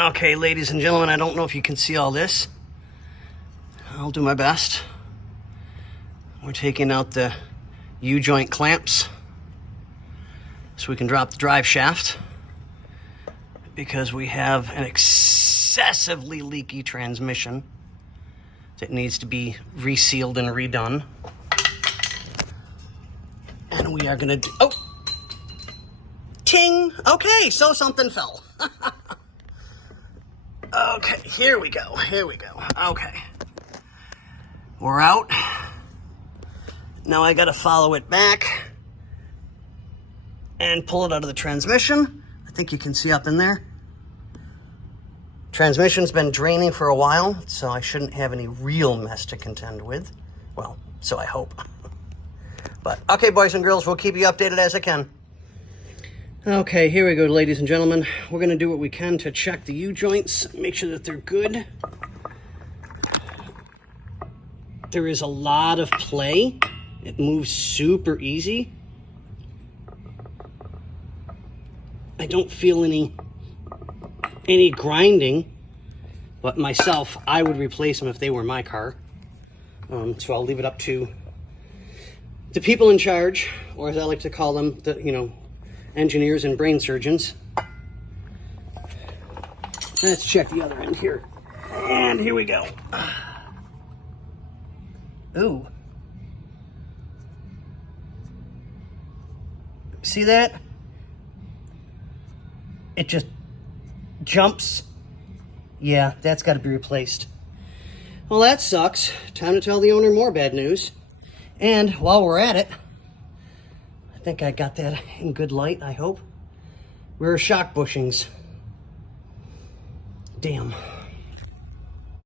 Okay, ladies and gentlemen, I don't know if you can see all this. I'll do my best. We're taking out the U-joint clamps so we can drop the drive shaft because we have an excessively leaky transmission that needs to be resealed and redone. And we are gonna do, oh, ting, okay, so something fell. Okay, here we go, okay. We're out. Now I gotta follow it back and pull it out of the transmission. I think you can see up in there. Transmission's been draining for a while, so I shouldn't have any real mess to contend with. Well, so I hope. But, okay, boys and girls, we'll keep you updated as I can. Okay, here we go, ladies and gentlemen. We're going to do what we can to check the U-joints, make sure that they're good. There is a lot of play. It moves super easy. I don't feel any grinding, but myself, I would replace them if they were my car. So I'll leave it up to the people in charge, or as I like to call them, the engineers and brain surgeons. Let's check the other end here. And here we go. Ooh. See that? It just jumps. Yeah, that's got to be replaced. Well, that sucks. Time to tell the owner more bad news. And while we're at it, I think I got that in good light, I hope. Rear shock bushings. Damn.